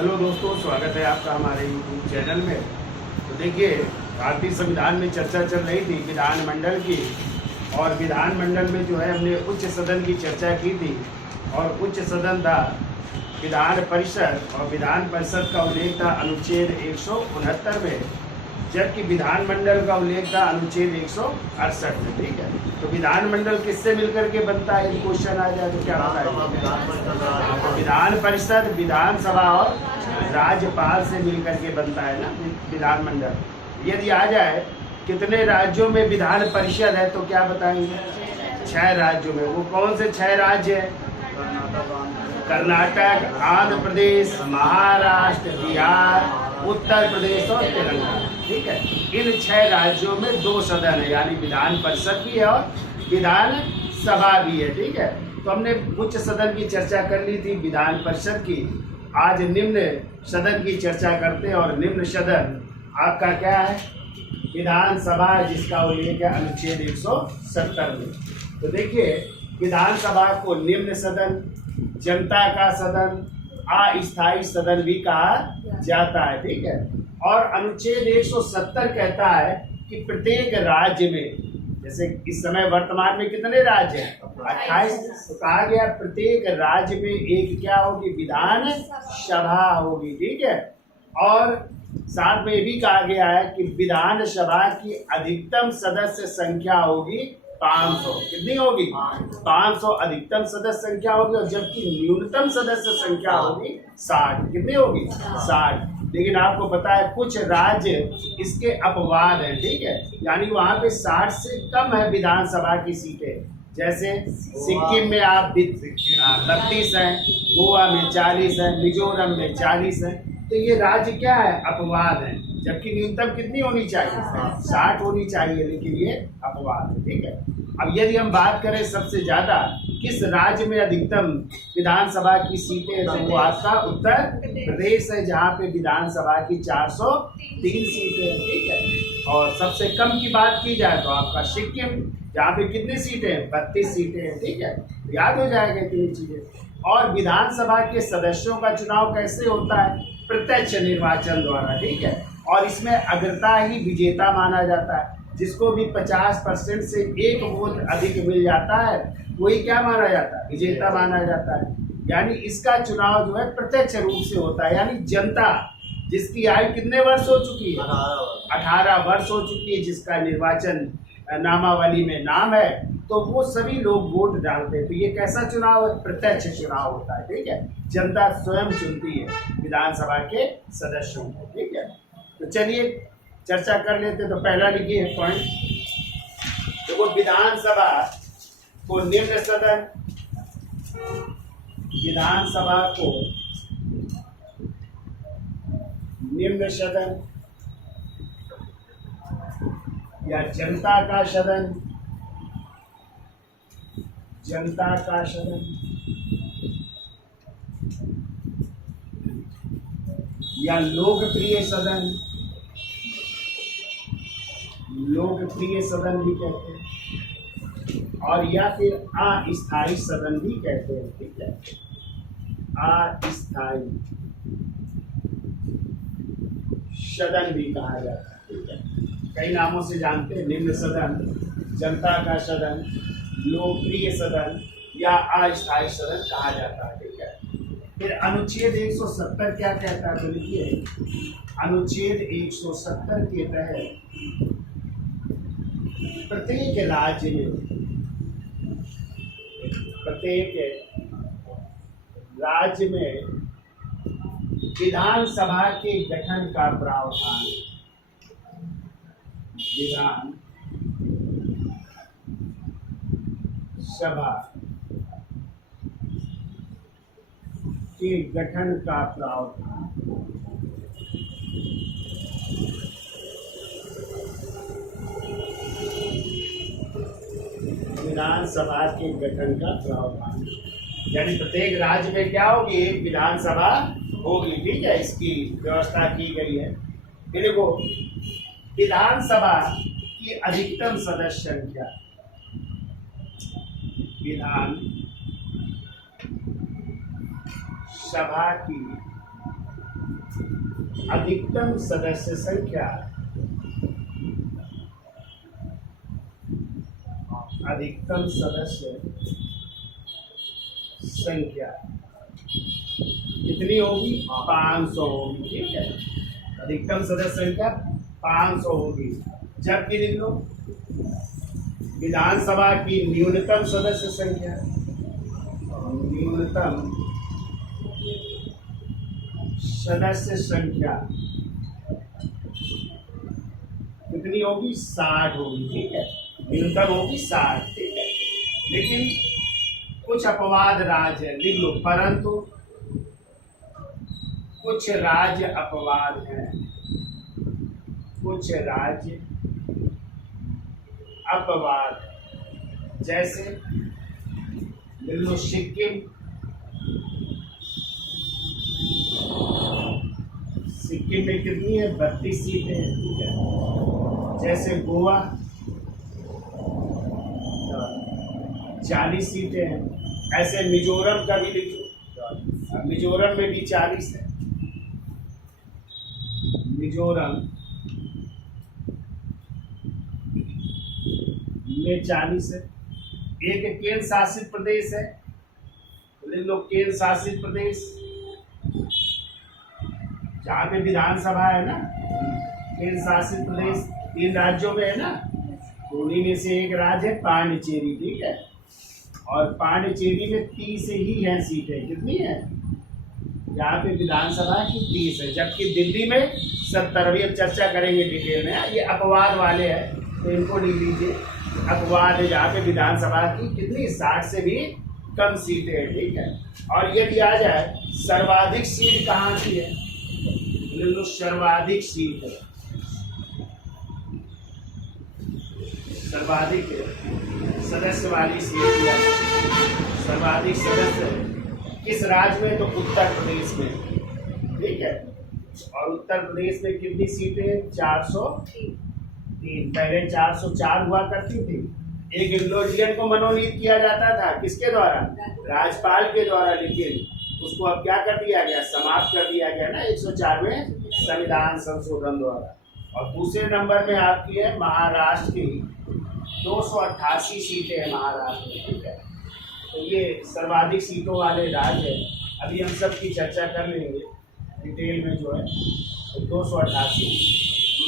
Hello दोस्तों, स्वागत है आपका हमारे यूट्यूब चैनल में। तो देखिए, भारतीय संविधान में चर्चा चल रही थी विधानमंडल की, और विधानमंडल में जो है हमने उच्च सदन की चर्चा की थी। और उच्च सदन था विधान परिषद, और विधान परिषद का उल्लेख था अनुच्छेद 169 में, जबकि विधानमंडल का उल्लेख था अनुच्छेद 168 में। ठीक है, तो विधानमंडल किससे मिलकर के बनता है? यदि क्वेश्चन आ जाए तो क्या बताएंगे? विधान परिषद विधानसभा और राज्यपाल से मिलकर के बनता है ना विधानमंडल। यदि आ जाए कितने राज्यों में विधान परिषद है तो क्या बताएंगे? 6 राज्यों में। वो कौन से 6 राज्य है? कर्नाटक, आंध्र प्रदेश, महाराष्ट्र, बिहार, उत्तर प्रदेश और तेलंगाना। ठीक है, इन 6 राज्यों में 2 सदन है, यानी विधान परिषद भी है और विधान सभा भी है। ठीक है, तो हमने उच्च सदन की चर्चा कर ली थी, विधान परिषद की। आज निम्न सदन की चर्चा करते हैं, और निम्न सदन आपका क्या है? विधानसभा, जिसका उल्लेख है अनुच्छेद 170 में। तो देखिए, विधानसभा को निम्न सदन, जनता का सदन, अस्थायी सदन भी कहा जाता है। ठीक है, और अनुच्छेद 170 कहता है कि प्रत्येक राज्य में, जैसे इस समय वर्तमान में कितने राज्य हैं? 28। तो कहा गया प्रत्येक राज्य में एक क्या होगी? विधान सभा होगी। ठीक है, और साथ में ये भी कहा गया है कि विधान सभा की अधिकतम सदस्य संख्या होगी 500। कितनी होगी? 500 अधिकतम सदस्य संख्या होगी, और जबकि न्यूनतम सदस्य संख्या होगी 60। कितनी होगी? 60। लेकिन आपको पता है कुछ राज्य इसके अपवाद हैं। ठीक है, यानी वहाँ पे 60 से कम है विधानसभा की सीटें। जैसे सिक्किम में आप 32 हैं, गोवा में 40 है, मिजोरम में 40 है। तो ये राज्य क्या है? अपवाद है, जबकि न्यूनतम कितनी होनी चाहिए? 60 होनी चाहिए, लेकिन ये अपवाद है। ठीक है, अब यदि हम बात करें सबसे ज्यादा किस राज्य में अधिकतम विधानसभा की सीटें, तो वो आपका उत्तर प्रदेश है, जहाँ पे विधानसभा की 403 सीटें हैं। ठीक है, और सबसे कम की बात की जाए तो आपका सिक्किम, जहाँ पे कितनी सीटें हैं? 32 सीटें हैं। ठीक है, याद हो जाएगा इतनी चीजें। और विधानसभा के सदस्यों का चुनाव कैसे होता है? प्रत्यक्ष निर्वाचन द्वारा। ठीक है, और इसमें अग्रता ही विजेता माना जाता है। जिसको भी 50% से 1 वोट अधिक मिल जाता है, वही क्या माना जाता है? विजेता माना जाता है। यानी इसका चुनाव जो है प्रत्यक्ष रूप से होता है, यानी जनता जिसकी आयु कितने वर्ष हो चुकी है? 18 वर्ष हो चुकी है, जिसका निर्वाचन नामावली में नाम है, तो वो सभी लोग वोट डालते हैं। तो ये कैसा चुनाव है? प्रत्यक्ष चुनाव होता है। ठीक है, जनता स्वयं चुनती है विधानसभा के सदस्यों को। ठीक है, तो चलिए चर्चा कर लेते। तो पहला लिखिए पॉइंट, तो वो विधानसभा को निम्न सदन, विधानसभा को निम्न सदन या जनता का सदन, जनता का सदन या लोकप्रिय सदन, लोकप्रिय सदन भी कहते हैं, और या फिर अस्थायी सदन भी कहते हैं। ठीक है, अस्थायी सदन भी कहा जाता है। ठीक है, कई नामों से जानते हैं, निम्न सदन, जनता का सदन, लोकप्रिय सदन या अस्थायी सदन कहा जाता है। ठीक है, फिर अनुच्छेद 170 क्या कहता है? तो लिखिए, अनुच्छेद 170 के तहत प्रत्येक राज्य में, प्रत्येक राज्य में विधानसभा के गठन का प्रावधान है। विधान सभा के गठन का प्रावधान। विधानसभा के गठन का प्रावधान, यानी प्रत्येक राज्य में क्या होगी? एक विधानसभा होगी। ठीक है, इसकी व्यवस्था की गई है। ये देखो, विधानसभा की अधिकतम सदस्य संख्या, विधान सभा की अधिकतम सदस्य संख्या, अधिकतम सदस्य संख्या कितनी होगी? 500 होगी। ठीक है, अधिकतम सदस्य संख्या 500 होगी। जबकि लिख लो विधानसभा की न्यूनतम सदस्य संख्या, न्यूनतम सदस्य संख्या कितनी होगी? 60 होगी। ठीक है, न्यूनतम होगी 60। ठीक है, लेकिन कुछ अपवाद राज्य है, लिख लो, परंतु कुछ राज्य अपवाद हैं, कुछ राज्य अपवाद, जैसे लिख लो सिक्किम, सिक्किम में कितनी है? 32 सीटें हैं। ठीक है, जैसे गोवा 40 सीटें हैं। ऐसे मिजोरम का भी लिख लो, मिजोरम में भी 40 है, मिजोरम में 40 है। एक केंद्र शासित प्रदेश है, लिख लो केंद्र शासित प्रदेश, जहाँ पे विधानसभा है ना, केंद्र शासित प्रदेश 3 राज्यों में है ना, उन्हीं में से एक राज्य है पांडिचेरी। ठीक है, और पांडिचेरी में 30 ही हैं सीटें। कितनी है? यहाँ पे विधानसभा की 30 है, जबकि दिल्ली में 70। अभी अब चर्चा करेंगे डिटेल में। ये अपवाद वाले हैं, तो इनको लिख लीजिए। अपवाद है जहाँ पे विधानसभा की कितनी? 60 से भी कम सीटें हैं। ठीक है, और यदि आ जाए सर्वाधिक सीट कहाँ की है? सर्वाधिक सीट है, सर्वाधिक सदस्य वाली सीट या सर्वाधिक सदस्य किस राज्य में? तो उत्तर प्रदेश में। ठीक है, और उत्तर प्रदेश में कितनी सीटें? 403। पहले 404 हुआ करती थी। एक इंग्लोजियन को मनोनीत किया जाता था, किसके द्वारा? राज्यपाल के द्वारा, लेकिन उसको अब क्या कर दिया गया? समाप्त कर दिया गया ना 104वें संविधान संशोधन द्वारा। और दूसरे नंबर में आपकी है महाराष्ट्र की 288 सीटें हैं महाराष्ट्र में। ठीक है, तो ये सर्वाधिक सीटों वाले राज्य है। अभी हम सब की चर्चा कर लेंगे डिटेल में जो है, तो 288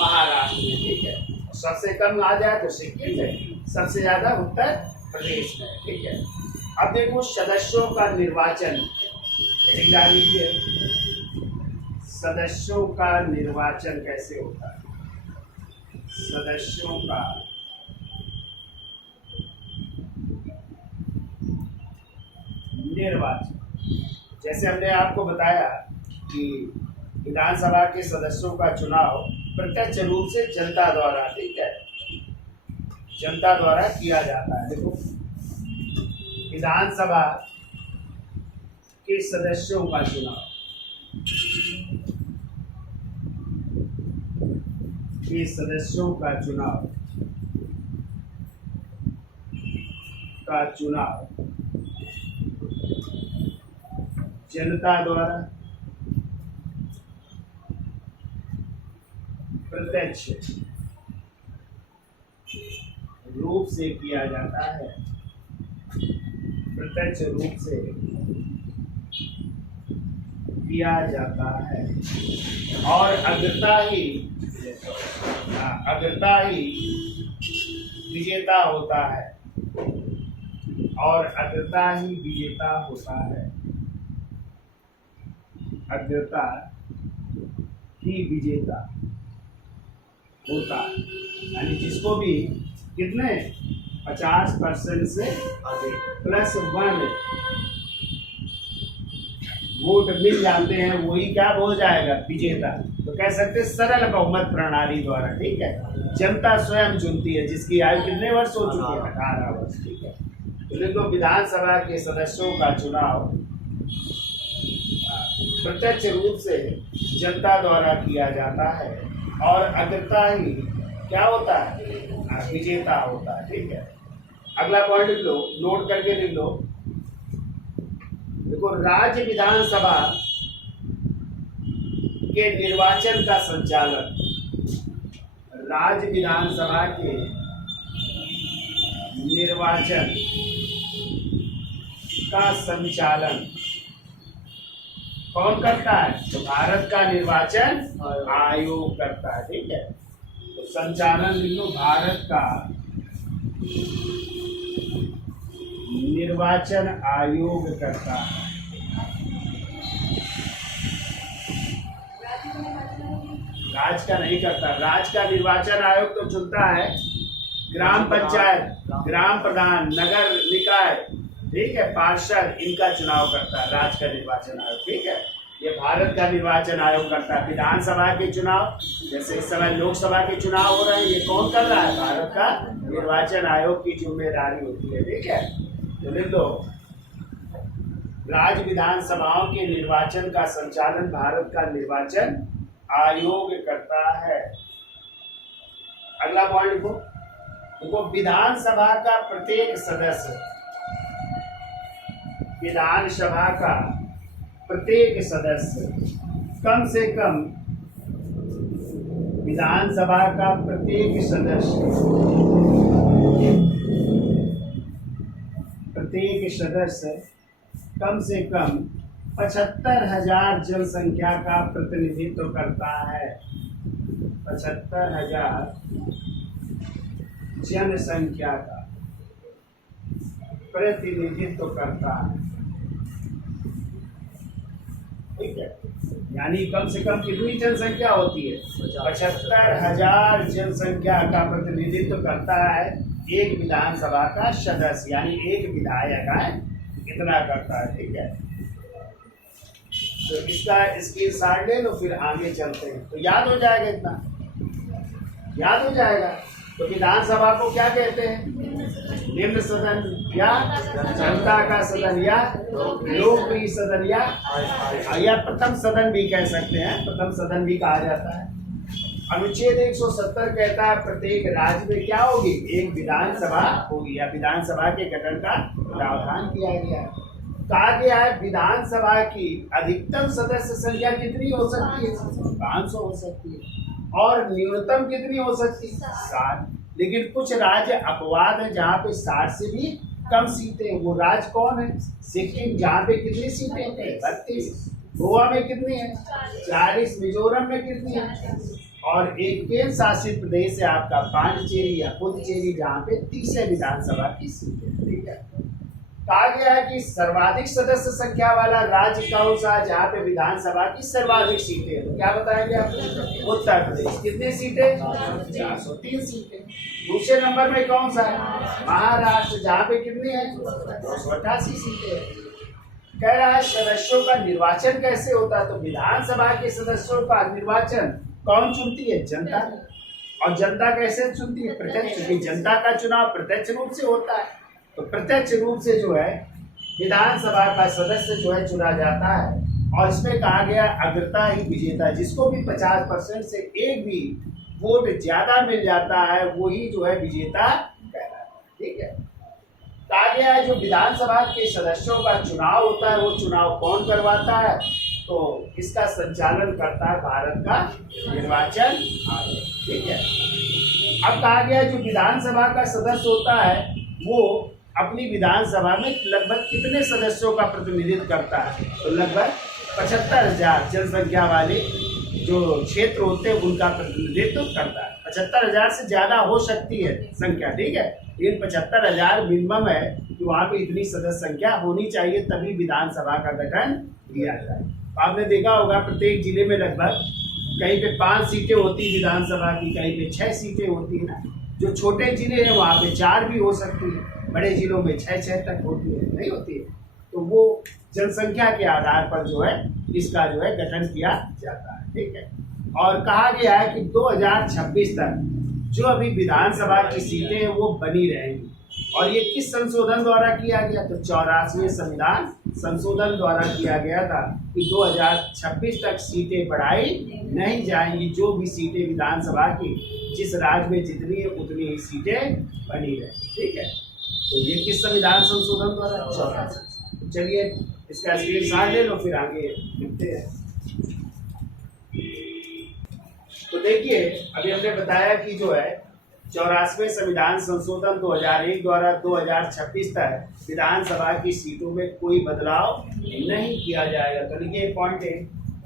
महाराष्ट्र में। ठीक है, सबसे कम आ जाए तो सिक्किम में, सबसे ज़्यादा उत्तर प्रदेश में। ठीक है, अब देखो सदस्यों का निर्वाचन, डाल लीजिए सदस्यों का निर्वाचन कैसे होता है। सदस्यों का निर्वाचन, जैसे हमने आपको बताया कि विधानसभा के सदस्यों का चुनाव प्रत्यक्ष रूप से जनता द्वारा, ठीक है, जनता द्वारा किया जाता है। देखो विधानसभा के सदस्यों का चुनाव, के सदस्यों का चुनाव जनता द्वारा प्रत्यक्ष रूप से किया जाता है, प्रत्यक्ष रूप से किया जाता है। और अग्रता ही विजेता होता है, और अग्रता ही विजेता होता है, अग्रता ही विजेता होता है। यानी जिसको भी कितने 50% से अधिक +1 वोट मिल जाते हैं, वही क्या हो जाएगा? विजेता। तो कह सकते हैं सरल बहुमत प्रणाली द्वारा, ठीक है, जनता स्वयं चुनती है, जिसकी आयु कितने वर्ष हो चुकी है? 18 वर्ष। ठीक है, तो देखो विधानसभा के सदस्यों का चुनाव प्रत्यक्ष रूप से जनता द्वारा किया जाता है, और अग्रता ही क्या होता है? विजेता होता है। ठीक है, अगला पॉइंट लिख लो, नोट करके लिख लो। देखो राज्य विधानसभा के निर्वाचन का संचालन, राज्य विधानसभा के निर्वाचन का संचालन कौन करता है? तो भारत का निर्वाचन आयोग करता है। ठीक है, तो संचालन लिख लो, भारत का निर्वाचन आयोग करता है। राज्य का नहीं करता, राज्य का निर्वाचन आयोग तो चुनता है ग्राम पंचायत, ग्राम प्रधान, नगर निकाय, ठीक है, पार्षद, इनका चुनाव करता है राज्य का निर्वाचन आयोग। ठीक है, ये भारत का निर्वाचन आयोग करता है। विधानसभा के चुनाव, जैसे इस समय लोकसभा के चुनाव हो रहे हैं, ये कौन कर रहा है? भारत का निर्वाचन आयोग की जिम्मेदारी होती है। ठीक है, तो लिख दो, राज्य विधानसभाओं के निर्वाचन का संचालन भारत का निर्वाचन आयोग करता है। अगला पॉइंट लिखो, देखो, विधानसभा का प्रत्येक सदस्य, विधानसभा का प्रत्येक सदस्य कम से कम, विधानसभा का प्रत्येक सदस्य कम से कम 75,000 जनसंख्या का प्रतिनिधित्व करता है। 75,000 जनसंख्या का प्रतिनिधित्व करता है। ठीक है, यानी कम से कम कितनी जनसंख्या होती है? 75,000 जनसंख्या का प्रतिनिधित्व करता है एक विधानसभा का सदस्य, यानी एक विधायक है, इतना करता है। ठीक है, तो इसका स्क्रीनशॉट ले लो, फिर आगे चलते हैं, तो याद हो जाएगा, इतना याद हो जाएगा। तो विधानसभा को क्या कहते हैं? निम्न सदन या जनता का सदन या लोकप्रिय सदन या प्रथम सदन भी कह सकते हैं, प्रथम सदन भी कहा जाता है। अनुच्छेद 170 कहता है प्रत्येक राज्य में क्या होगी? एक विधानसभा होगी, या विधानसभा के गठन का प्रावधान किया गया है। कहा गया है विधानसभा की अधिकतम सदस्य संख्या कितनी हो सकती है? 500 हो सकती है, और न्यूनतम कितनी हो सकती है? 60। लेकिन कुछ राज्य अपवाद है जहाँ पे 60 से भी कम सीटें। वो राज्य कौन है? सिक्किम, जहाँ पे कितनी सीटें हैं? 32। गोवा में कितनी है? 40। मिजोरम में कितनी है? और एक केंद्र शासित प्रदेश है आपका पांडिचेरी या पुडुचेरी, जहाँ पे 30 है विधानसभा की सीटें। ठीक है, कहा गया है कि सर्वाधिक सदस्य संख्या वाला राज्य कौन सा है जहाँ पे विधानसभा की सर्वाधिक सीटें हैं? तो क्या बताएंगे आप? उत्तर प्रदेश। कितनी सीटें? 403 सीटें। दूसरे नंबर में कौन सा है? महाराष्ट्र, जहाँ पे कितनी है? 288 सीटें। कह रहा है सदस्यों का निर्वाचन कैसे होता है? तो विधानसभा के सदस्यों का निर्वाचन कौन चुनती है? जनता। और जनता कैसे चुनती है? प्रत्यक्ष, क्योंकि जनता का चुनाव प्रत्यक्ष रूप से होता है। तो प्रत्यक्ष रूप से जो है विधानसभा का सदस्य जो है चुना जाता है, और इसमें कहा गया अग्रता ही विजेता, जिसको भी 50% से एक भी वोट ज्यादा मिल जाता है वही जो है विजेता कहलाता है। ठीक है, कहा गया है जो विधानसभा के सदस्यों का चुनाव होता है वो चुनाव कौन करवाता है? तो इसका संचालन करता है भारत का निर्वाचन आयोग। ठीक है, अब कहा गया जो विधानसभा का सदस्य होता है वो अपनी विधानसभा में लगभग कितने सदस्यों का प्रतिनिधित्व करता है? तो लगभग 75,000 जनसंख्या वाले जो क्षेत्र होते हैं उनका प्रतिनिधित्व करता है। 75,000 से ज्यादा हो सकती है संख्या। ठीक है, लेकिन 75,000 मिनिमम है कि वहाँ पे इतनी सदस्य संख्या होनी चाहिए, तभी विधानसभा का गठन किया जाए। आपने देखा होगा प्रत्येक जिले में लगभग कहीं पे 5 सीटें होती है विधानसभा की, कहीं पे 6 सीटें होती है ना। जो छोटे जिले हैं वहाँ पे 4 भी हो सकती है, बड़े जिलों में 6 तक होती है, नहीं होती है। तो वो जनसंख्या के आधार पर जो है इसका जो है गठन किया जाता है। ठीक है, और कहा गया है कि 2026 तक जो अभी विधानसभा की सीटें हैं वो बनी रहेंगी। और ये किस संशोधन द्वारा किया गया? तो 84वें संविधान संशोधन द्वारा किया गया था कि 2026 तक सीटें बढ़ाई नहीं जाएंगी। जो भी सीटें विधानसभा की जिस राज्य में जितनी है उतनी ही सीटें बनी रहे। ठीक है, तो ये किस संविधान संशोधन द्वारा? 84। चलिए इसका स्क्रीनशॉट ले लो, फिर आगे लिखते हैं। देखिए अभी हमने बताया कि जो है 84वें संविधान संशोधन 2001 द्वारा 2026 तक विधानसभा की सीटों में कोई बदलाव नहीं किया जाएगा। तो देखिए पॉइंट है,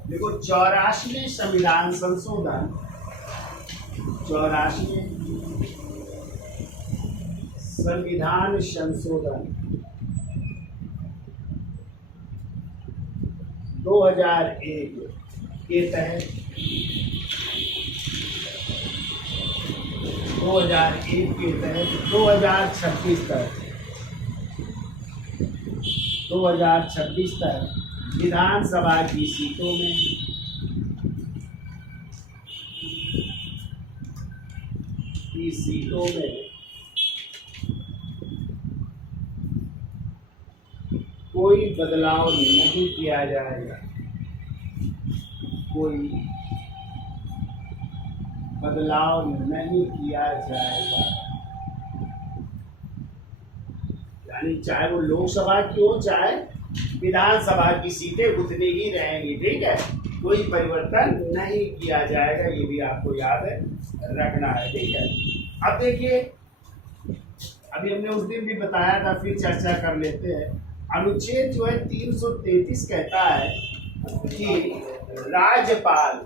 देखो 84वें संविधान संशोधन 84वें संविधान संशोधन 2001 के तहत 2001 के तहत 2026 तक विधानसभा की सीटों में कोई बदलाव नहीं किया जाएगा, कोई बदलाव नहीं किया जाएगा। यानी चाहे वो लोकसभा की हो चाहे विधानसभा की सीटें उतनी ही रहेंगी, ठीक है, कोई परिवर्तन नहीं किया जाएगा, ये भी आपको याद रखना है, ठीक है। अब देखिए अभी हमने उस दिन भी बताया था, फिर चर्चा कर लेते हैं। अनुच्छेद जो है 333 कहता है कि राज्यपाल,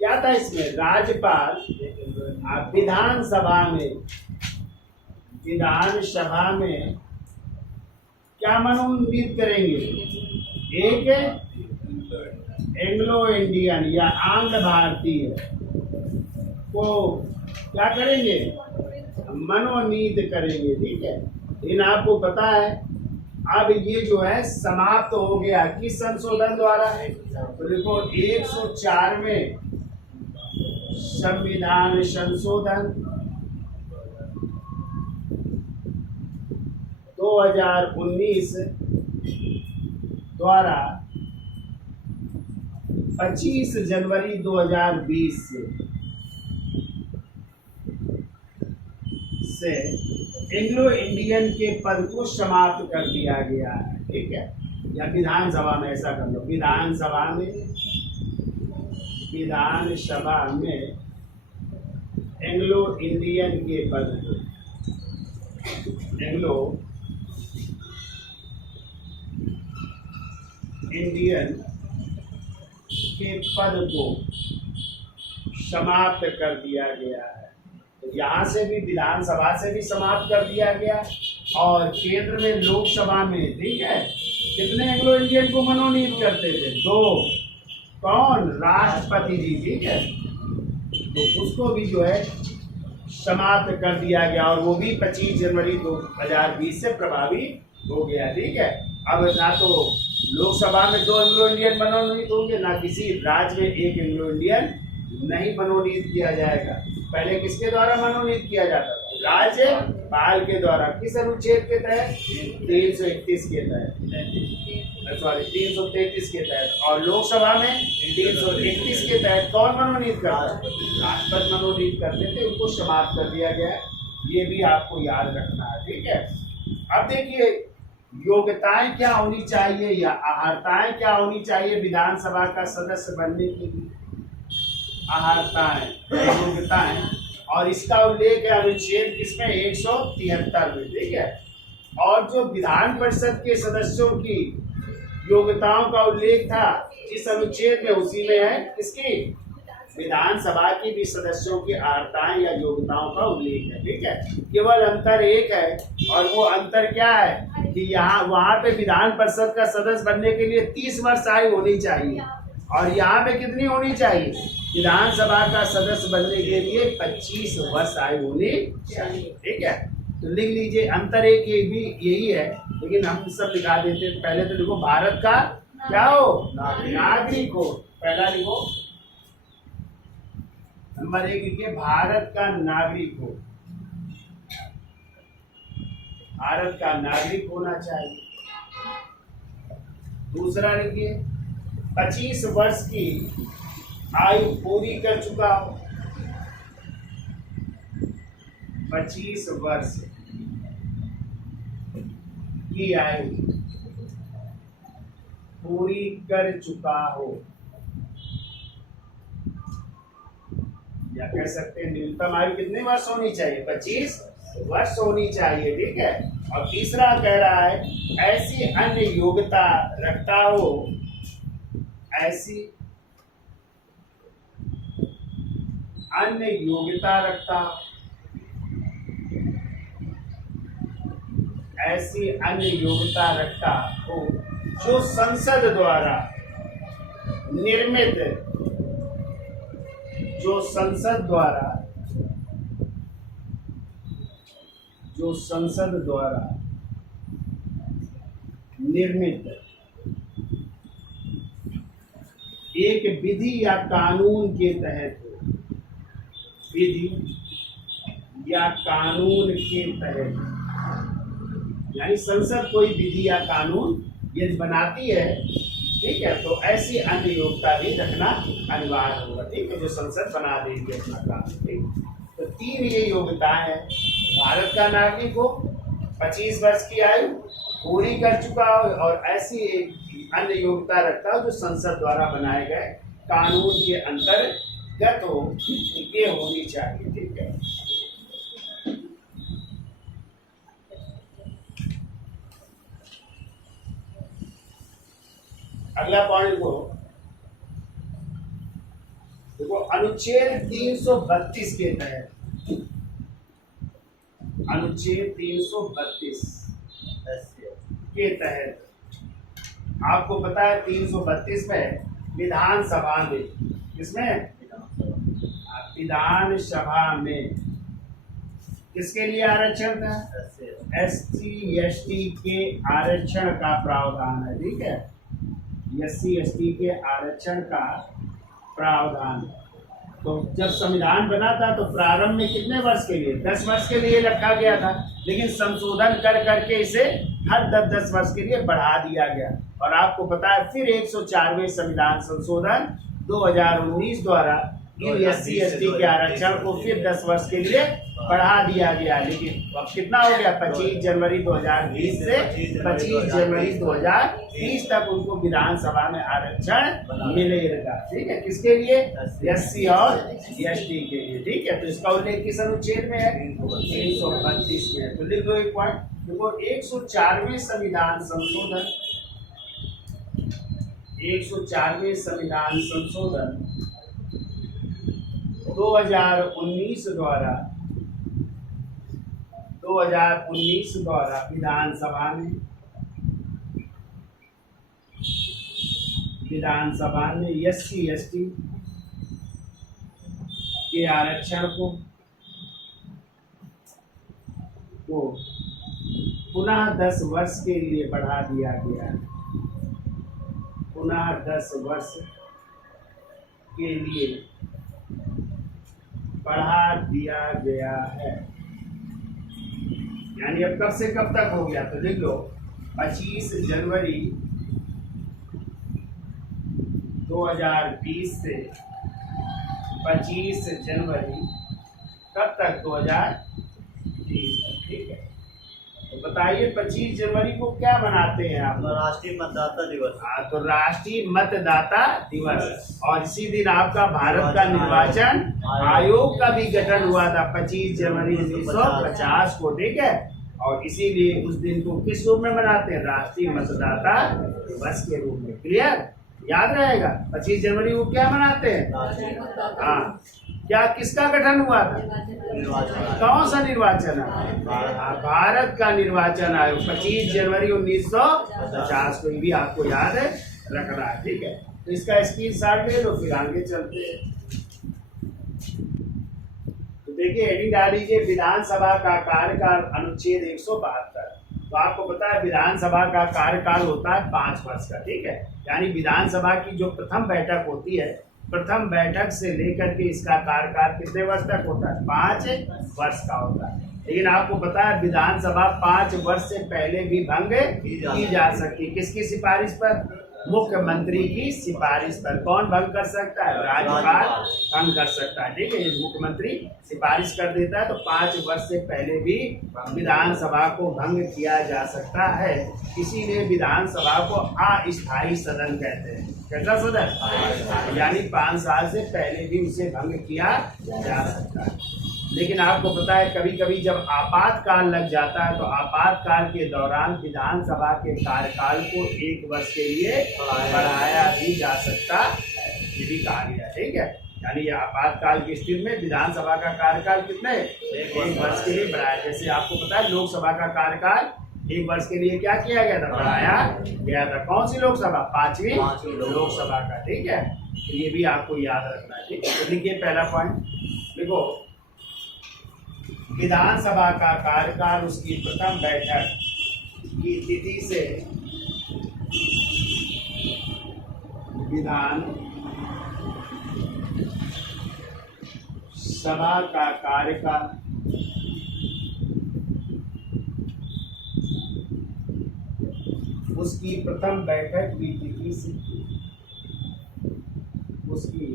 क्या था इसमें, राज्यपाल विधानसभा में क्या मनोनीत करेंगे, एक एंग्लो इंडियन या आंग्ल भारतीय को क्या करेंगे, मनोनीत करेंगे, ठीक है। लेकिन आपको पता है अब ये जो है समाप्त हो गया किस संशोधन द्वारा है, तो देखो 104वें संविधान संशोधन 2019 द्वारा 25 जनवरी 2020 से एंग्लो इंडियन के पद को समाप्त कर दिया गया है, ठीक है। या विधानसभा में ऐसा कर लो, विधानसभा में एंग्लो इंडियन के पद को, एंग्लो इंडियन के पद को समाप्त कर दिया गया है। तो यहाँ से भी विधानसभा से भी समाप्त कर दिया गया, और केंद्र में लोकसभा में, ठीक है, कितने एंग्लो इंडियन को मनोनीत करते थे, 2, कौन, राष्ट्रपति जी, ठीक है। तो उसको भी जो है समाप्त कर दिया गया, और वो भी 25 जनवरी 2020 से प्रभावी हो गया, ठीक है। अब ना तो लोकसभा में 2 एंग्लो इंडियन मनोनीत होंगे, ना किसी राज्य में 1 एंग्लो इंडियन नहीं मनोनीत किया जाएगा। पहले किसके द्वारा मनोनीत किया जाता था, राज्यपाल के द्वारा, किस अनुच्छेद के तहत, 331 के तहत, सॉरी 333 के तहत, और लोकसभा में 331 के तहत कौन मनोनीत करता है, राष्ट्रपति मनोनीत करते थे, उनको समाप्त कर दिया गया। ये भी आपको याद रखना है, ठीक है। अब देखिए योग्यताएं क्या होनी चाहिए या अहर्ताएं क्या होनी चाहिए विधानसभा का सदस्य बनने के लिए, अहर्ताएं योग्यताएं, और इसका उल्लेख है अनुच्छेद किसमें, 173 में, ठीक है। और जो विधान परिषद के सदस्यों की योग्यताओं का उल्लेख था इस अनुच्छेद में, उसी में है किसकी, विधानसभा की भी सदस्यों की अहर्ताएं या योग्यताओं का उल्लेख है, ठीक है। केवल अंतर एक है, और वो अंतर क्या है कि यहाँ वहाँ पे विधान परिषद का सदस्य बनने के लिए 30 वर्ष आयु होनी चाहिए, और यहाँ पे कितनी होनी चाहिए, विधानसभा का सदस्य बनने के लिए 25 वर्ष आयु होनी चाहिए, ठीक है। तो लिख लीजिए, अंतर एक ये भी यही है, लेकिन हम सब लिखा देते हैं। पहले तो लिखो भारत का क्या हो, नागरिक हो, पहला लिखो, नंबर 1 लिखिए भारत का नागरिक हो, भारत का नागरिक होना चाहिए। दूसरा लिखिए 25 वर्ष की आयु पूरी कर चुका हो, 25 वर्ष की आयु पूरी कर चुका हो। या कह सकते हैं न्यूनतम आयु कितने वर्ष होनी चाहिए? 25 वर्ष होनी चाहिए, ठीक है। और तीसरा कह रहा है ऐसी अन्य योग्यता रखता हो, ऐसी अन्य योग्यता रखता, ऐसी अन्य योग्यता रखता हो जो संसद द्वारा निर्मित, जो संसद द्वारा निर्मित एक विधि या कानून के तहत, विधि या कानून के तहत, यानी संसद कोई विधि या कानून यदि बनाती है, ठीक है, तो ऐसी अन्य योग्यता भी रखना अनिवार्य होगा, ठीक है, जो संसद बना देगी अपना काम, ठीक। तो 3 ये योग्यताएं हैं। भारत का नागरिक हो, 25 वर्ष की आयु पूरी कर चुका हो और ऐसी एक अन्य योग्यता रखता हो जो संसद द्वारा बनाए गए कानून के अंतर्गत हो, ये होनी चाहिए, ठीक है। अगला पॉइंट को देखो, अनुच्छेद 332 के तहत, अनुच्छेद 332 के तहत आपको पता है 332 में विधानसभा में, किसमें? विधानसभा में किसके लिए आरक्षण था? SC ST के आरक्षण का प्रावधान है, ठीक है, SC ST के आरक्षण का प्रावधान। तो जब संविधान बना था तो प्रारंभ में कितने वर्ष के लिए? 10 वर्ष के लिए रखा गया था, लेकिन संशोधन कर करके इसे हर 10-10 वर्ष के लिए बढ़ा दिया गया। और आपको पता है फिर 104वें संविधान संशोधन 2019 द्वारा SC ST के आरक्षण को फिर 10 वर्ष के लिए बढ़ा दिया गया। लेकिन अब कितना हो गया? 25 जनवरी 2020 से 25 जनवरी 2030 तक उनको विधानसभा में आरक्षण मिलेगा, ठीक है, किसके लिए? SC और ST के लिए, ठीक है। तो इसका उल्लेख किस अनुच्छेद में है? 332 में है। तो लिख दो एक पॉइंट, देखो 104वें संविधान संशोधन, 104वें संविधान संशोधन 2019 द्वारा विधानसभा में SC ST के आरक्षण को पुनः 10 वर्ष के लिए बढ़ा दिया गया है, पुनः 10 वर्ष के लिए बढ़ा दिया गया है। यानी अब कब से कब तक हो गया? तो लिख लो 25 जनवरी 2020 से 25 जनवरी कब तक? 2030 तक, ठीक है। तो बताइए 25 जनवरी को क्या मनाते हैं आप? राष्ट्रीय मतदाता दिवस। हाँ, तो राष्ट्रीय मतदाता दिवस। और इसी दिन आपका भारत का निर्वाचन आयोग का भी गठन हुआ था 25 जनवरी 1950 को, ठीक है। और इसीलिए उस दिन को किस रूप में मनाते हैं? राष्ट्रीय मतदाता दिवस के रूप में। क्लियर? याद रहेगा 25 जनवरी को क्या मनाते हैं? हाँ, क्या किसका गठन हुआ था? कौन सा निर्वाचन आयोग? भारत का निर्वाचन आयोग 25 जनवरी 1950 को, भी आपको याद है रखना है, ठीक है। तो इसका स्क्रीनशॉट ले लो, फिर आगे चलते हैं। तो देखिए हेडिंग डाल लीजिए, विधानसभा का कार्यकाल अनुच्छेद 172। तो आपको पता है विधानसभा का कार्यकाल होता है 5 वर्ष का, ठीक है। यानी विधानसभा की जो प्रथम बैठक होती है, प्रथम बैठक से लेकर के इसका कार्यकाल कितने वर्ष तक होता है? 5 वर्ष का होता है। लेकिन आपको पता है विधानसभा 5 वर्ष से पहले भी भंग की जा सकती है। किसकी सिफारिश पर? मुख्यमंत्री की सिफारिश पर। कौन भंग कर सकता है? राज्यपाल भंग कर सकता है। ठीक है, ये मुख्यमंत्री सिफारिश कर देता है तो 5 वर्ष से पहले भी विधानसभा को भंग किया जा सकता है। इसीलिए विधानसभा को अस्थायी सदन कहते हैं। कैसा सदन? यानी 5 साल से पहले भी उसे भंग किया जा सकता है। लेकिन आपको पता है कभी कभी जब आपातकाल लग जाता है तो आपातकाल के दौरान विधानसभा के कार्यकाल को 1 वर्ष के लिए बढ़ाया भी जा सकता है, ये भी कहा गया। ठीक है, यानी ये आपातकाल की स्थिति में विधानसभा का कार्यकाल कितने 1 वर्ष के लिए बढ़ाया। जैसे आपको पता है लोकसभा का कार्यकाल 1 वर्ष के लिए क्या किया गया था? बढ़ाया गया था। कौन सी लोकसभा? 5वीं लोकसभा का। ठीक है, तो ये भी आपको याद रखना है। ठीक है, तो लिखिए पहला पॉइंट, देखो विधानसभा का कार्यकाल उसकी प्रथम बैठक की तिथि से विधान सभा का कार्यकाल उसकी प्रथम बैठक की तिथि से उसकी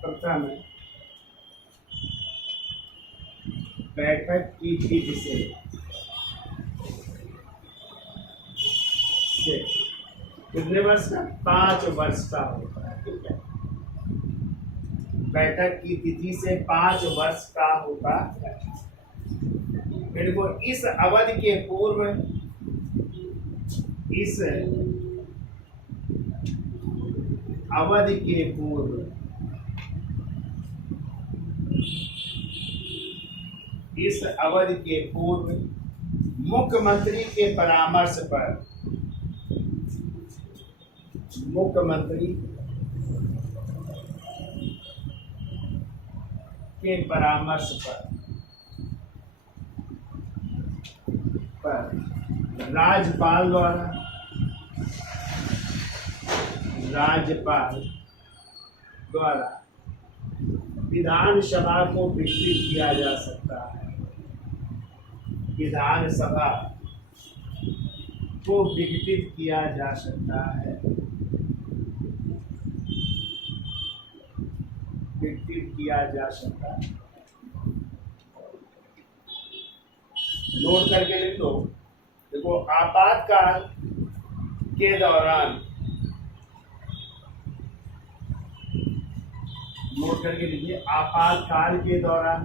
प्रथम बैठक की तिथि से कितने वर्ष का? 5 वर्ष का होता है। ठीक है, बैठक की तिथि से 5 वर्ष का होता है। फिर को इस अवधि के पूर्व इस अवधि के पूर्व इस अवधि के पूर्व मुख्यमंत्री के परामर्श पर मुख्यमंत्री के परामर्श पर राज्यपाल द्वारा विधानसभा को विघटित किया जा सकता है। विधानसभा को विघटित किया जा सकता है। विघटित किया जा सकता है। नोट करके लिख लो। देखो आपातकाल के दौरान, नोट करके लीजिए, आपातकाल के दौरान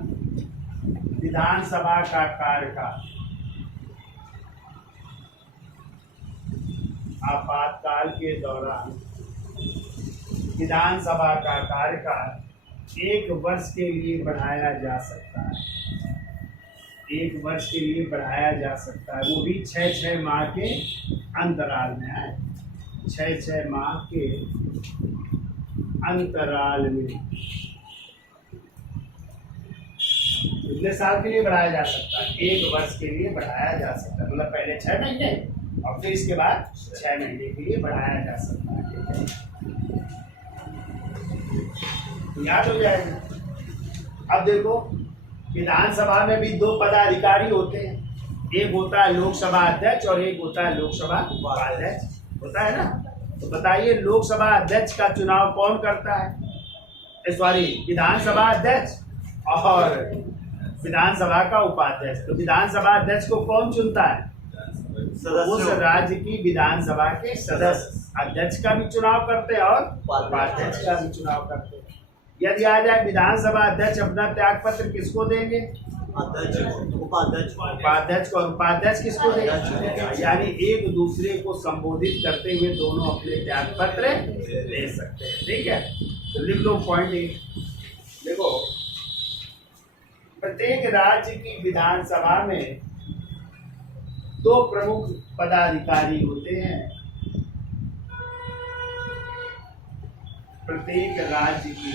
विधानसभा का कार्यकाल, आपातकाल के दौरान विधानसभा का कार्यकाल 1 वर्ष के लिए बढ़ाया जा सकता है। 1 वर्ष के लिए बढ़ाया जा सकता है, वो भी 6-6 माह के अंतराल में है। 6-6 माह के अंतराल में कितने साल के लिए बढ़ाया जा सकता है? 1 वर्ष के लिए बढ़ाया जा सकता है। मतलब पहले 6 महीने और फिर इसके बाद 6 महीने के लिए बढ़ाया जा सकता है। याद हो जाएगा। अब देखो विधानसभा में भी 2 पदाधिकारी होते हैं। एक होता है लोकसभा अध्यक्ष और एक होता है लोकसभा उपाध्यक्ष, होता है ना। तो बताइए लोकसभा अध्यक्ष का चुनाव कौन करता है? सॉरी, विधानसभा अध्यक्ष और विधानसभा का उपाध्यक्ष। तो विधानसभा अध्यक्ष को कौन चुनता है? उस राज्य की विधानसभा के सदस्य अध्यक्ष का भी चुनाव करते हैं और उपाध्यक्ष का भी चुनाव करते हैं। यदि आ जाए विधानसभा अध्यक्ष अपना त्याग पत्र किसको देंगे? उपाध्यक्ष को। और उपाध्यक्ष किसको देंगे? यानी एक दूसरे को संबोधित करते हुए दोनों अपने त्याग पत्र दे सकते हैं। ठीक है, तो लिख लो पॉइंट। देखो प्रत्येक राज्य की विधानसभा में 2 प्रमुख पदाधिकारी होते हैं। प्रत्येक राज्य की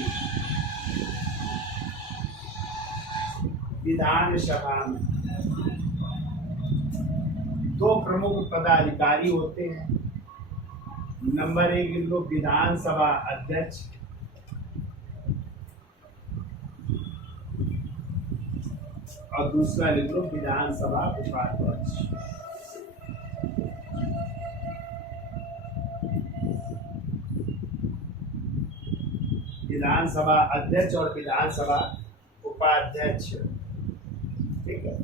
विधानसभा में 2 प्रमुख पदाधिकारी होते हैं। नंबर 1 लिख लो विधानसभा अध्यक्ष और दूसरा लिख लो विधानसभा उपाध्यक्ष। विधानसभा अध्यक्ष और विधानसभा उपाध्यक्ष। ठीक है,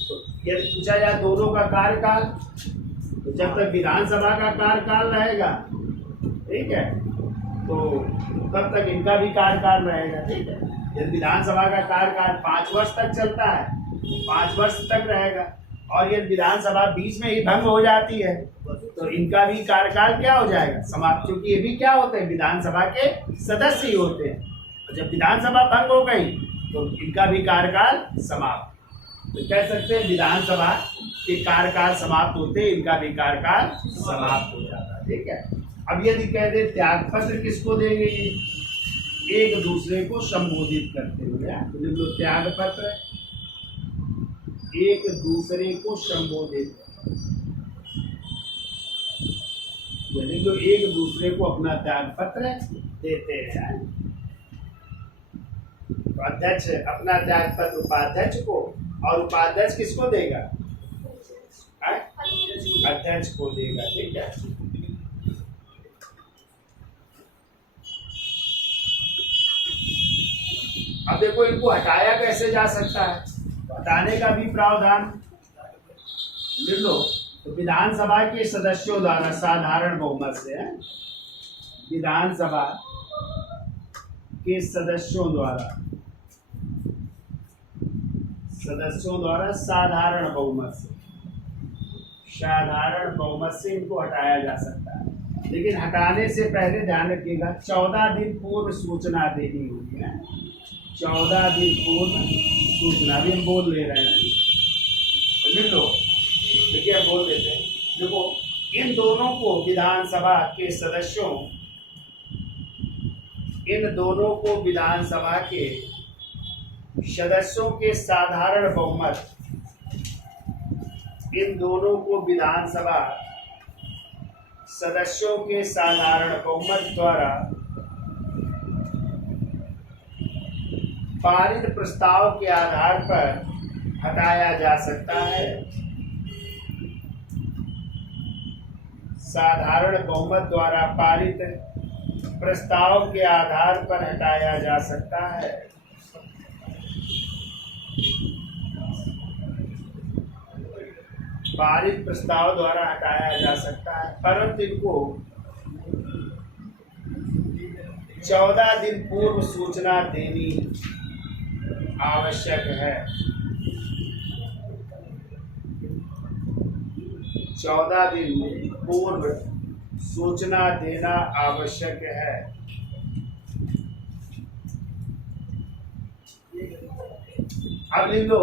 तो यदि पूछा जाए दोनों का कार्यकाल, तो जब तक विधानसभा का कार्यकाल रहेगा, ठीक है, तो तब तक इनका भी कार्यकाल रहेगा। ठीक है, यदि विधानसभा का कार्यकाल 5 वर्ष तक चलता है, 5 वर्ष तक रहेगा, और यदि विधानसभा बीच में ही भंग हो जाती है तो इनका भी कार्यकाल क्या हो जाएगा, समाप्त। क्योंकि ये भी क्या होते हैं, विधानसभा के सदस्य ही होते हैं। तो जब विधानसभा भंग हो गई तो इनका भी कार्यकाल समाप्त। तो कह सकते हैं विधानसभा के कार्यकाल समाप्त होते, इनका भी कार्यकाल समाप्त हो जाता है। ठीक है, अब यदि कह दे त्याग पत्र किसको देंगे, एक दूसरे को संबोधित करते हुए, तो लिख लो त्याग पत्र एक दूसरे को संबोधित, यानी जो एक दूसरे को अपना त्याग पत्र देते हैं। तो अध्यक्ष अपना त्याग पत्र उपाध्यक्ष को, और उपाध्यक्ष किसको देगा, अध्यक्ष को देगा। ठीक है, अब देखो इनको हटाया कैसे जा सकता है, हटाने का भी प्रावधान लिख लो। तो विधानसभा के सदस्यों द्वारा साधारण बहुमत से, विधानसभा के सदस्यों द्वारा साधारण बहुमत से इनको हटाया जा सकता है। लेकिन हटाने से पहले ध्यान रखिएगा 14 दिन पूर्व सूचना देनी होगी है। 14 दिन पूर्व सूचना भी हम बोल ले रहे हैं, तो लिख लो। देखिए हम बोल देते हैं, देखो इन दोनों को विधानसभा के सदस्यों, इन दोनों को विधानसभा के सदस्यों के साधारण बहुमत, इन दोनों को विधानसभा सदस्यों के साधारण बहुमत द्वारा पारित प्रस्ताव के आधार पर हटाया जा सकता है। साधारण बहुमत द्वारा पारित प्रस्ताव के आधार पर हटाया जा सकता है। पारित प्रस्ताव द्वारा हटाया जा सकता है, परंतु इनको 14 दिन पूर्व सूचना देनी आवश्यक है। 14 दिन पूर्व सूचना देना आवश्यक है। अब लिख लो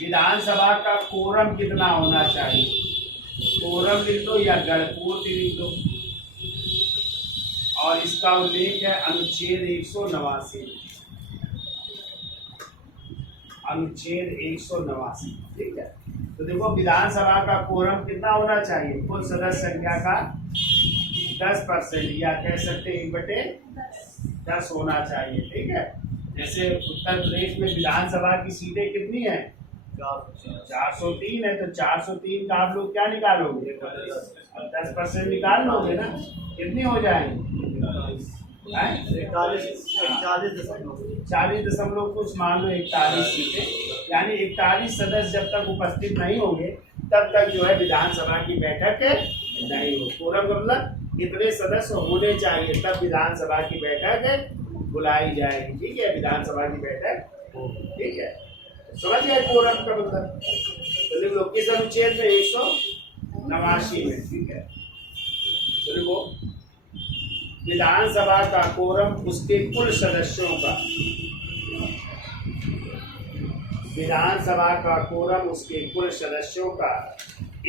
विधानसभा का कोरम कितना होना चाहिए, कोरम लिख लो या गणपूर्ति लिख लो, और इसका उल्लेख है अनुच्छेद 189, अनुच्छेद 189। ठीक है, तो देखो विधानसभा का कोरम कितना होना चाहिए, कुल सदस्य संख्या का 10%, या कह सकते 1/10 होना चाहिए। ठीक है, जैसे उत्तर प्रदेश में विधानसभा की सीटें कितनी है, 403 है, तो 403 का आप लोग क्या निकालोगे, 10% निकाल लोगे ना, कितनी हो जाएंगी, 40 कुछ मान लो 41 सीटें, यानी 41 सदस्य जब तक उपस्थित नहीं होंगे तब तक जो है विधानसभा की बैठक नहीं हो। कोरम मतलब इतने सदस्य होने चाहिए तब विधानसभा की बैठक बुलाई जाएगी। ठीक है, विधानसभा की बैठक होगी। ठीक है, समझ गए कोरम का मतलब। तो देखो किस अनुच्छेद में, 189 में। ठीक है, तो देखो विधानसभा का कोरम उसके कुल सदस्यों का, विधानसभा का कोरम उसके कुल सदस्यों का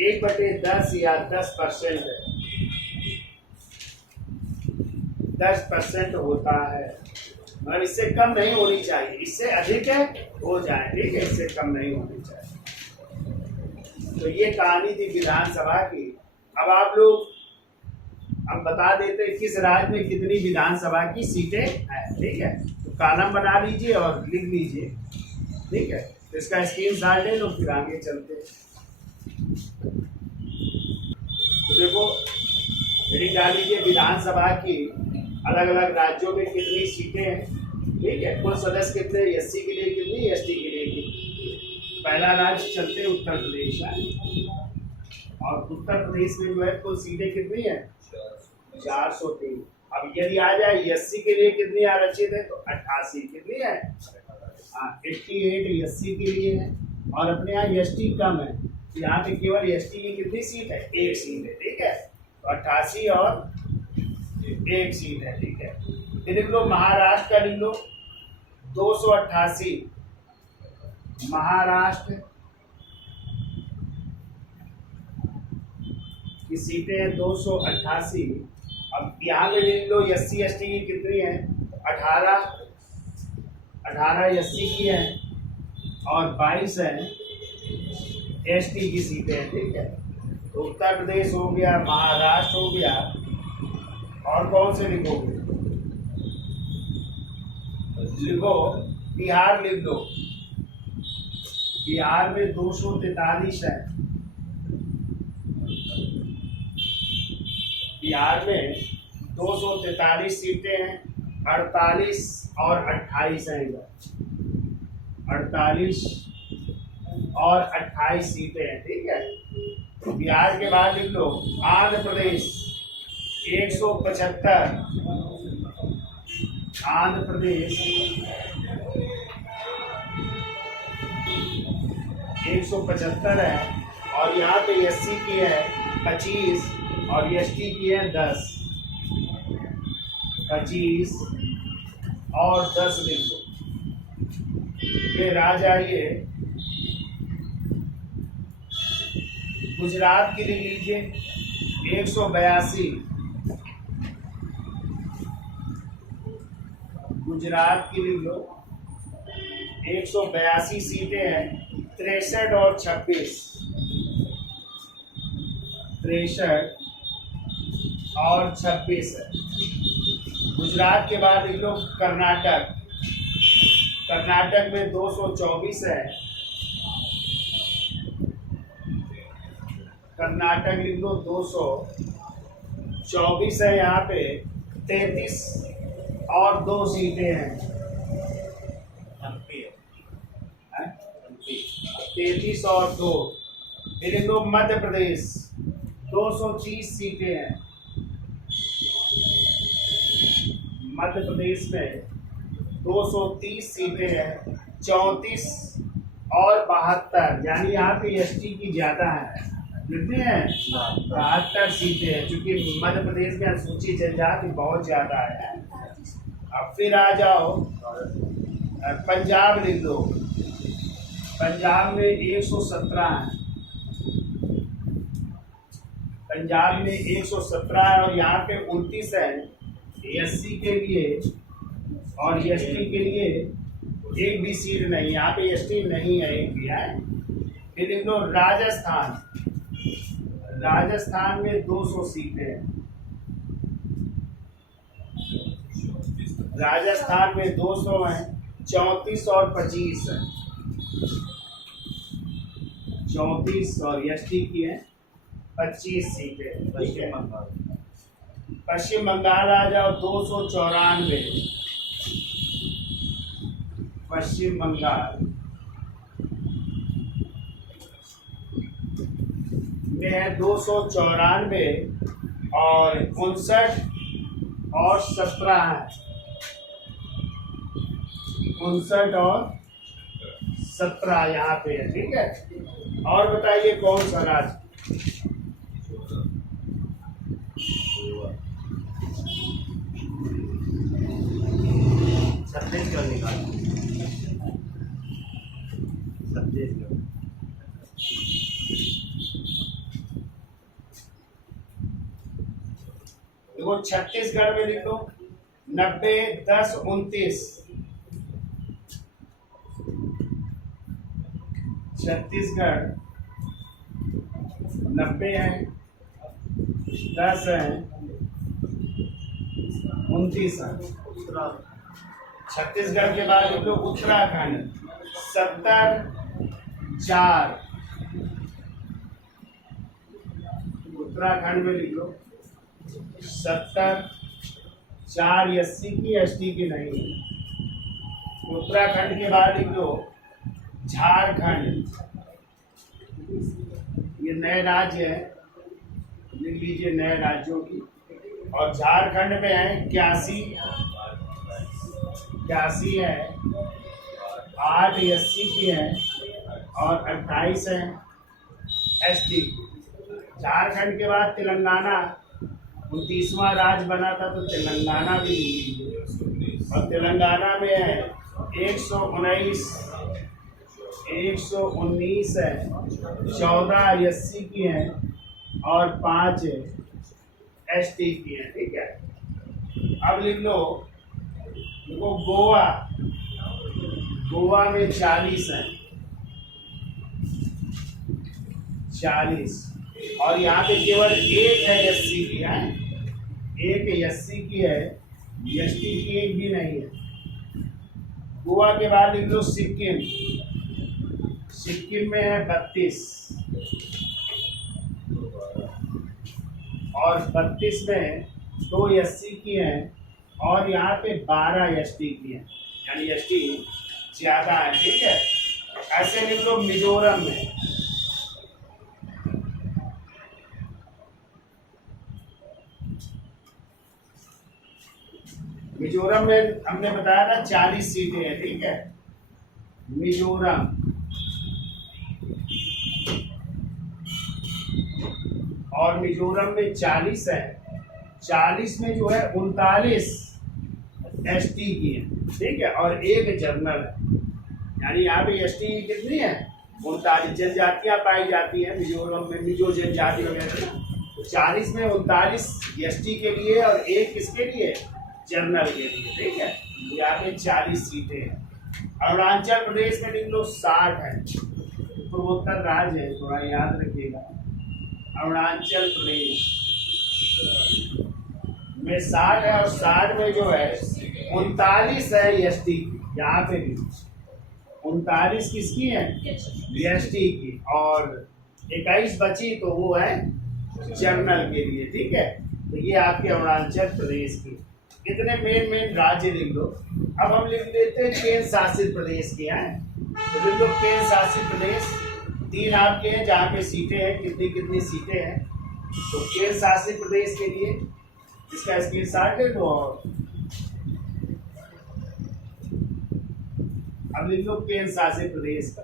1/10 या 10% होता है। मतलब इससे कम नहीं होनी चाहिए, इससे अधिक हो जाए। ठीक है, इससे कम नहीं होनी चाहिए। तो ये कहानी थी विधानसभा की। अब आप लोग हम बता देते हैं किस राज्य में कितनी विधानसभा की सीटें हैं। ठीक है, तो कॉलम बना लीजिए और लिख लीजिए। ठीक है, तो इसका स्क्रीनशॉट ले लो, फिर आगे चलते हैं। तो देखो हेडिंग डाल लीजिए विधानसभा की अलग अलग राज्यों में कितनी सीटें हैं, ठीक है, कुल सदस्य कितने, एससी के लिए कितनी, एसटी के लिए कितनी। पहला राज्य चलते उत्तर प्रदेश है, और उत्तर प्रदेश में जो है कुल सीटें कितनी है, 403। अब यदि आ जाए एससी के लिए कितनी आरक्षित है, तो 88 कितनी है, 88 एससी के लिए है। और अपने यहाँ एसटी कम है, यहाँ पे केवल एसटी की कितनी सीट है, 1 सीट है, ठीक है, तो 88 और 1 सीट है, ठीक है। फिर लिख लो महाराष्ट्र का, लिख लो 288 महाराष्ट्र की सीटें हैं 288। अब यहाँ पे लिख लो एससी एसटी की कितनी है, 18 एससी की है और 22 है एसटी की सीटें हैं, ठीक है। तो उत्तर प्रदेश हो गया, महाराष्ट्र हो गया, और कौन से लिखोगे, लिखो बिहार, लिख लो बिहार में 243 है, बिहार में 243 सीटें हैं, 48 और 28 हैं, 48 और 28 सीटें हैं, ठीक है। बिहार के बाद लिख लो आंध्र प्रदेश 175, आंध्र प्रदेश 175 है, और यहाँ पे एससी की है 25 और एसटी की है 10, 25 और 10 लिख दो। फिर आ जाइए गुजरात की लिख लीजिए 182, गुजरात की लिख लो 182 सीटें हैं, 63 और 26, 63 और 26 है। गुजरात के बाद लिख लो कर्नाटक, कर्नाटक में 224 है, कर्नाटक लिख लो 224 है, यहाँ पे 33 और 2 सीटें हैं, 33 और 2। फिर लिख लो मध्य प्रदेश 230 सीटें हैं, मध्य प्रदेश में 230 सीटें हैं, 34 और 72, यानी यहाँ पे एसटी की ज्यादा है, कितने हैं, 72 सीटें हैं, क्योंकि मध्य प्रदेश में अनुसूचित जनजाति बहुत ज्यादा है। अब फिर आ जाओ पंजाब लिख लो, पंजाब में 117 है, पंजाब में 117 है, और यहाँ पे 29 है एससी के लिए, और एसटी के लिए एक भी सीट नहीं, यहाँ पे एसटी नहीं है, एक भी है। फिर लिख लो राजस्थान, राजस्थान में 200 सीटें हैं, राजस्थान में 200 हैं, 34 और 25 है, 34 और एसटी की है 25 सीटें। पश्चिम बंगाल आ जाओ 294, पश्चिम बंगाल में है 294 और 59 और 17 है, 59 और 17 यहाँ पे है, ठीक है। और बताइए कौन सा राज्य, छत्तीसगढ़ निकाल, छत्तीसगढ़, देखो छत्तीसगढ़ में लिख लो 90, 10, 29, छत्तीसगढ़ 90 है, 10 है, 29 है। छत्तीसगढ़ के बाद लिख लो उत्तराखंड 70, 4, उत्तराखंड में लिख लो 70, 4 SC की, ST की नहीं है। उत्तराखंड के बाद लिख लो झारखंड, ये नए राज्य है, लिख लीजिए नए राज्यों की। और झारखंड में है 81 है, 8 SC की है और 28 है ST। झारखंड के बाद तेलंगाना 29वां राज्य बना था, तो तेलंगाना भी लिख लीजिए। और तेलंगाना में है 119 है, 14 SC की है और 5 ST की है। ठीक है, अब लिख लो, देखो गोवा में 40 है, 40। और यहाँ पे केवल एक है SC की है, एक SC की है, ST की एक भी नहीं है। गोवा के बाद लिख लो सिक्किम, सिक्किम में है 32 और 32 में 2 SC की है और यहाँ पे 12 ST की है, यानी ST ज्यादा है। ठीक है, ऐसे लिख लो मिजोरम में, मिजोरम में हमने बताया था 40 सीटें हैं। ठीक है, मिजोरम। और मिजोरम में 40 है, 40 में जो है 39 ST की है। ठीक है, और एक जनरल है, यानी यहाँ पे ST कितनी है, 39 जनजातियां पाई जाती है मिजोरम में, मिजो जनजाति वगैरह। तो 40 में 39 ST के लिए और एक किसके लिए, जनरल के लिए। ठीक है, यहाँ पे 40 सीटें हैं। अरुणाचल प्रदेश में लिख लो 60 है, पूर्वोत्तर राज्य है, थोड़ा याद रखिएगा। अरुणाचल प्रदेश में 60 है और 60 में जो है 39 है ST की, यहाँ पे भी 39 किसकी है, ST की, और 21 बची तो वो है जनरल के लिए। ठीक है, तो ये आपके अरुणाचल प्रदेश की। इतने मेन राज्य लिख लो। अब हम लिख लेते हैं केंद्र शासित प्रदेश के हैं, तो लिख लो केंद्र शासित प्रदेश 3 आपके हैं, जहाँ पे सीटें हैं, कितनी कितनी सीटें हैं। तो केंद्र शासित प्रदेश के लिए इसका स्क्रीनशॉट ले लो। और अब लिख लो केंद्र शासित प्रदेश का,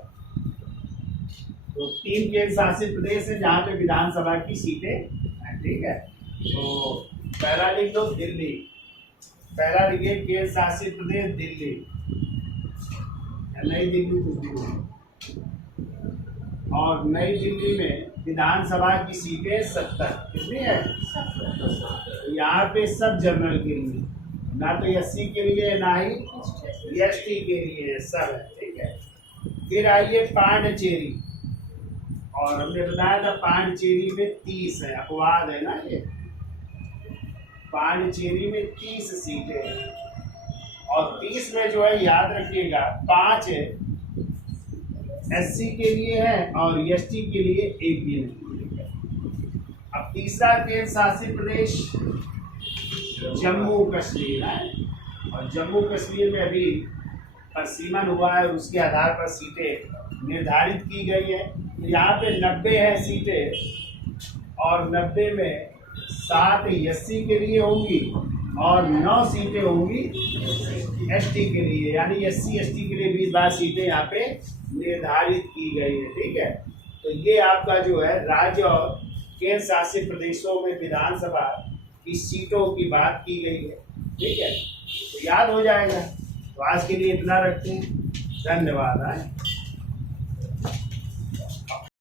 तो 3 केंद्र शासित प्रदेश है जहाँ पे विधानसभा की सीटें हैं। ठीक है, तो पहला लिख लो दिल्ली, पहला लिखिए केंद्र शासित प्रदेश दिल्ली, नई दिल्ली कुछ भी। और नई दिल्ली में विधानसभा की सीटें 70, कितनी है, यहाँ पे सब जनरल के लिए, ना तो SC के लिए ना ही ST के लिए, सब है। ठीक है, फिर आइए पांडिचेरी, और हमने बताया था पांडिचेरी में 30 है, अपवाद है ना ये। पांडिचेरी में 30 सीटें हैं और 30 में जो है याद रखिएगा 5 SC के लिए है और ST के लिए एक भी नहीं। अब तीसरा केंद्र शासित प्रदेश जम्मू कश्मीर है, और जम्मू कश्मीर में अभी परिसीमन हुआ है, उसके आधार पर सीटें निर्धारित की गई है। यहाँ पे 90 है सीटें और 90 में 7 SC के लिए होंगी और 9 सीटें होंगी ST के लिए, यानी SC ST के लिए 20 सीटें यहाँ पे निर्धारित की गई है। ठीक है, तो ये आपका जो है राज्य और केंद्र शासित प्रदेशों में विधानसभा की सीटों की बात की गई है। ठीक है, तो याद हो जाएगा। तो आज के लिए इतना रखते हैं, धन्यवाद।